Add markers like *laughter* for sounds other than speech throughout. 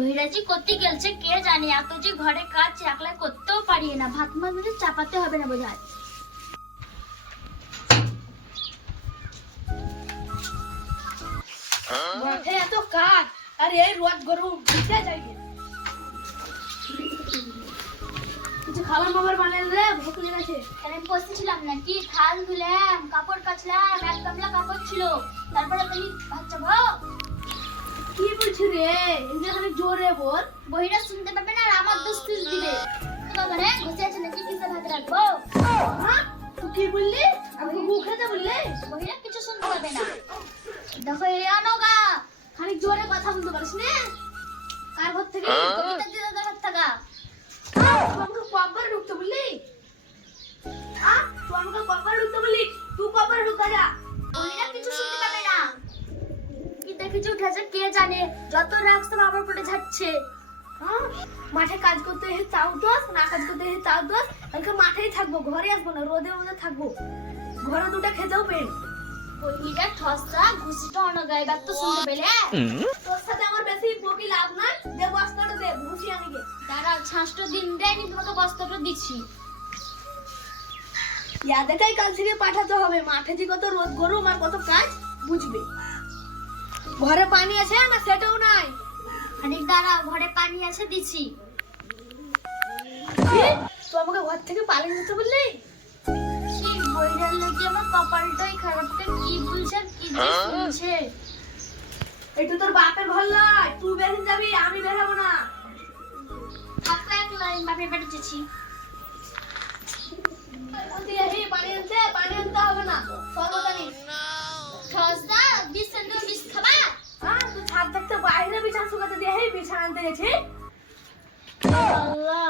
বহিরাজি করতে গেলছে, কে জানে এত যে ঘরে কাজ একলা করতেও পারি না। ভাত মাঝে চাপাতে হবে না মাঠে এত কাজ। আর, এই রোদ যাই কিছু খাবার মাবার বানাল রে, ভোক লেগেছে। এখানে বসেছিলাম নাকি? থাল ধুলাম, কাপড় কাচলাম, এক কাপড় ছিল। তারপরে তুমি ভাত কি বলছি রে? এখানে জোরে বল। বহিরা শুনতে পাবে না আর আমার দোষ দিবে। তো রে বসে আছে নাকি? কিসে ভাত রাখব কি দেখেছি উঠেছে কে জানে? যত পরে যাচ্ছে হ্যাঁ? মাঠে কাজ করতে এসে তাও দোষ না কাজ করতে এসে তাও দোষ। মাঠেই থাকব ঘরে আসব না মধ্যে থাকব। ঘরে দুটো খেতেও পেন ঠসা ঘুষিটা তো শুনতে পেলে? তোর সাথে আমার বেশি বকি লাভ নাই। দে বস্তাটা দে আনিকে দাঁড়াও ছাঁচটা দিন দেয়নি তোমাকে বস্তাটা দিচ্ছি। ইয়া দেখাই কাল থেকে পাঠাতে হবে। মাঠে যে কত রোদ গরম আর কত কাজ বুঝবে। ঘরে পানি আছে না সেটাও নাই। খানিক দাঁড়াও ঘরে পানি আছে দিছি তো আমাকে ঘর থেকে পালিয়ে যেতে বললি? কি আমার কপালটাই খারাপ। কে কি বলছে আর কি যে শুনছে? তোর বাপের ঘর নয় তুই বেরিয়ে যাবি আমি বেরাবো না। বাপের বাড়ি আনতে গেছি। আল্লাহ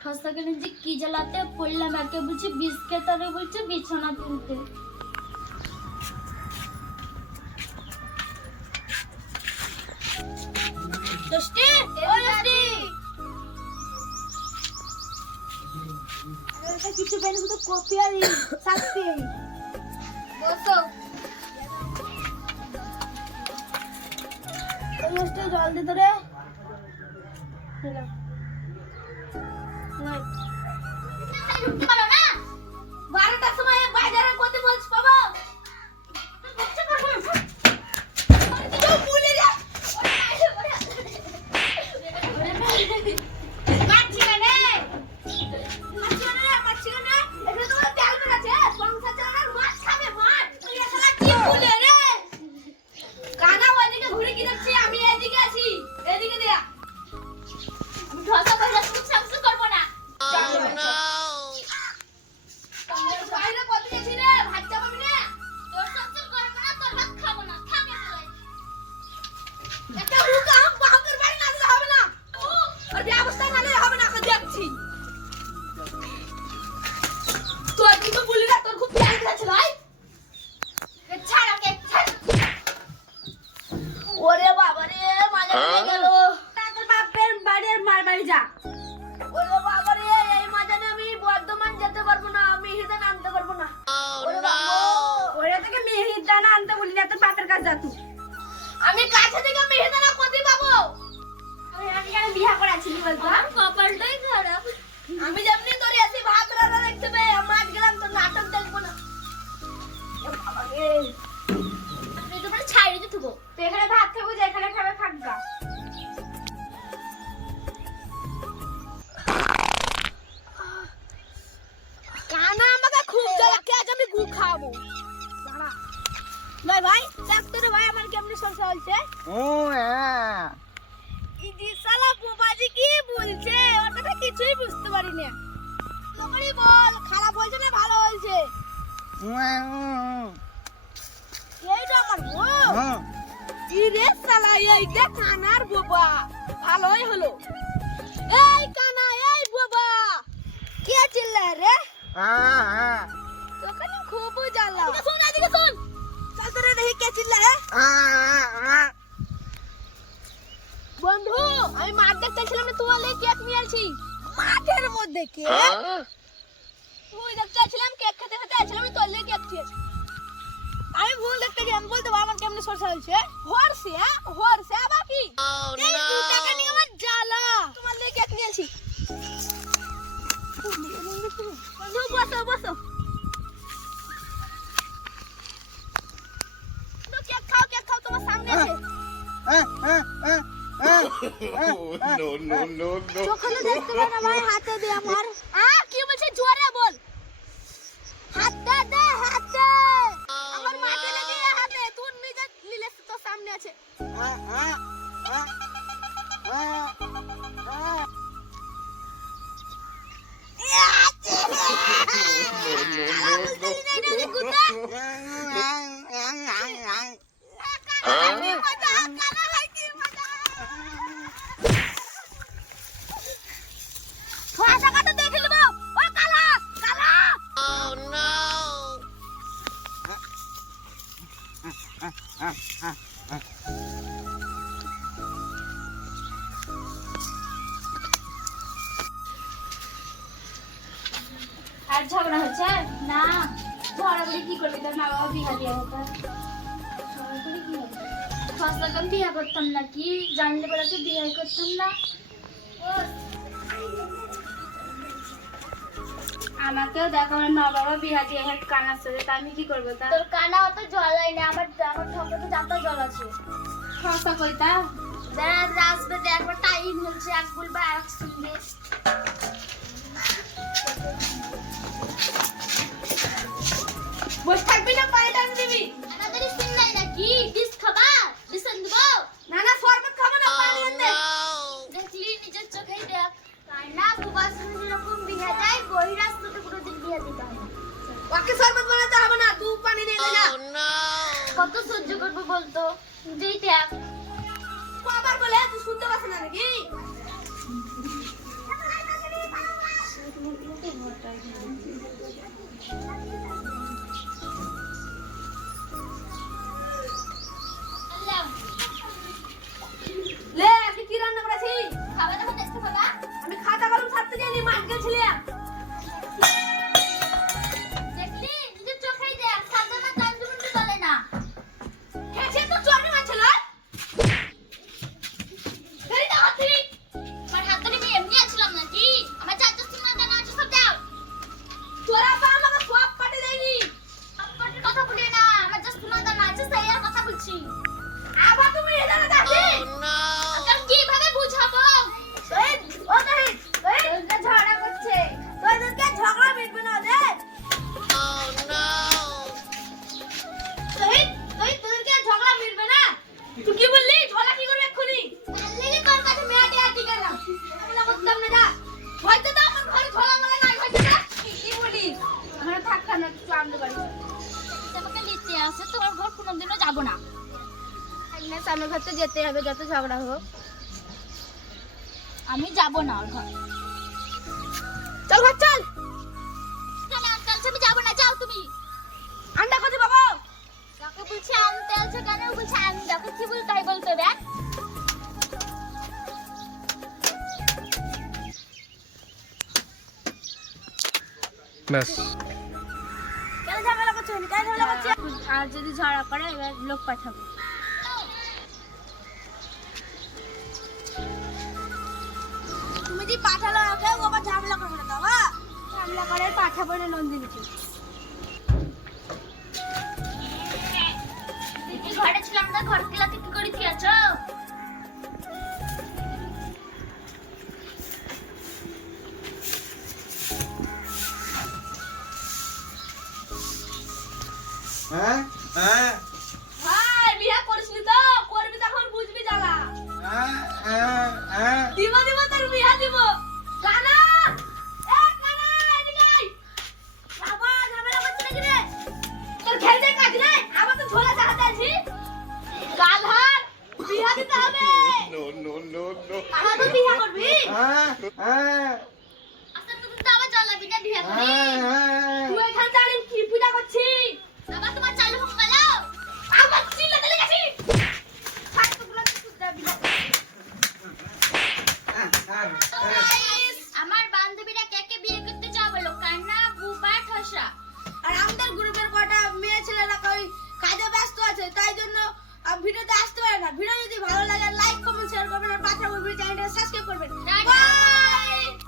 ঠসদাকে যে কি জ্বালাতে পড়লাম একে বলছে বিষ খেতে আর বলছে বিছানা তুলতে দোস্তি ও দোস্তি। এটা কিছু বেনি তো কপি আর শাস্তি বসো। দোস্তি জল দে তোরে। উঠতে পারো না তোর বাপের বাড়ির মার বাড়ি যা। ওরে বাবা রে এই মাজা আমি বর্ধমান যেতে পারব না আমি হিদান আনতে পারব না। ওরে থেকে মিহিদান আনতে বলি না তোর বাপের কাছে যা তুই। আমি কাছে থেকে মিহিদানা কোথায় পাবো। আমি আমি কেন বিয়া করাছিলি বলতো কপালটাই খারাপ। আমি যেমনি তোর এসে ভাত রান্না দেখতে পেয়ে মাছ গেলাম তোর নাটক দেখব না। বাবা রে। দিতে এখানে ভাত খাব যে এখানে খাবে থাকবা কানা আমাকে খুব জ্বালাকে আজ আমি গু খাব? ভাই ভাই দেখ তো রে ভাই আমার কেমনি সরষে হচ্ছে ও হ্যাঁ। ইদি শালা বোবাজি কি বলছে? ওর কথা কিছুই বুঝতে পারি না লোকরি বল খারাপ হয়েছে না ভালো হয়েছে এইটা আমার বউ কানার বোবা। ভালোই হলো। এই কানা এই বোবা। কে চিল্লা রে? হ্যাঁ তোকে না খুব জ্বালা। শোন এদিকে শোন। চল তোরে দেখি কে চিল্লা রে। বন্ধু আমি মাঠ দেখতে ছিলাম তুই লে কেক নিয়ে আসছি মাঠের মধ্যে কেক? তুই দেখতে ছিলাম কেক খেতে খেতে আসছিলাম আমি তোর লে কেক খেয়েছি আমি ভুল দেখতে গিয়ে আমি বলতে আমার কেমনে সরষা হয়েছে। হরসে হ্যাঁ হরসে হ্যাঁ কি? Oh, আমার জ্বালা। তোমার লেগে এক নিয়েছি। বসো বসো কেক খাও কেক তোমার সামনে *laughs* হ্যাঁ ঝগড়া হচ্ছে না ঝগড়া কি করবি? তোর মা বাবা বিহা দিয়ে হতো ঝগড়া করে কি হবে? সস্তা কম বিয়া করতাম না কি জানলে বলে তো বিয়ে করতাম না। আমাকেও দেখো আমার মা বাবা বিহা দিয়ে হেড কানা চলে তা আমি কি করব তা? তোর কানা অত জল হয় না আমার আমার ঠোঁটে তো যাতা জল আছে। সস্তা কইতা দাঁড়া আসবে দেখ একবার টাইম হচ্ছে এক বলবা এক শুনবে কত সহ্য করব বলতো? যেই দেখ। আবার বলে তুই শুনতে পাচ্ছ না নাকি? আল্লাহ যাব না। না সামনে ঘর তো যেতে হবে যত ঝগড়া হোক। আমি যাব না ওর ঘর। চল ঘর চল। আমি যাব না যাও তুমি। আন্ডা কোথায় বাবা কাকে বলছে আনতে আসছে কেন? বলছে আমি দেখো কি বল তাই বলতে দেখ। ব্যাস। আর যদি ঝগড়া করে এবার লোক পাঠাবো। তুমি যদি পাঠালো ও আবার ঝামেলা করবে না বাবা ঝামেলা করে পাঠাবো না নন্দিনীকে। ঘরে ছিলাম না ঘর কেলাতে কি করে দিয়েছ? হ্যাঁ? হ্যাঁ? ভাই বিয়ে করিসনি তো? করবি তখন বুঝবি জ্বালা। হ্যাঁ হ্যাঁ হ্যাঁ। দিব দিব তোর বিয়া দিব। কানা! এ কানা এদিকে আয়। বাবা ঝামেলা করছিস নাকি রে? তোর খেলতে কাজ নেই? আবার তো ঝোলা চালাতে আছি গাধার বিয়া দিতে হবে। no, no, no, no. কানা তুই বিয়া করবি? হ্যাঁ হ্যাঁ। আচ্ছা তুমি তো আবার জ্বালাবি না বিয়ে করে হ্যাঁ হ্যাঁ তুই এখানে দাঁড়িয়ে কি পূজা করছিস বাবা তোমার চালু হোক গেলো আবার চিল্লাতে লেগেছি থাক তো গুলো তুই যাবি না আমার বান্ধবীরা কে কে বিয়ে করতে চাও বলো? কান্না বুবা ঠসা। আর আমাদের গ্রুপের কটা মেয়ে ছেলেরা কই কাজে ব্যস্ত আছে তাই জন্য ভিডিওতে আসতে পারে না। ভিডিও যদি ভালো লাগে লাইক কমেন্ট শেয়ার করবেন আর পাশে চ্যানেলটা সাবস্ক্রাইব করবেন।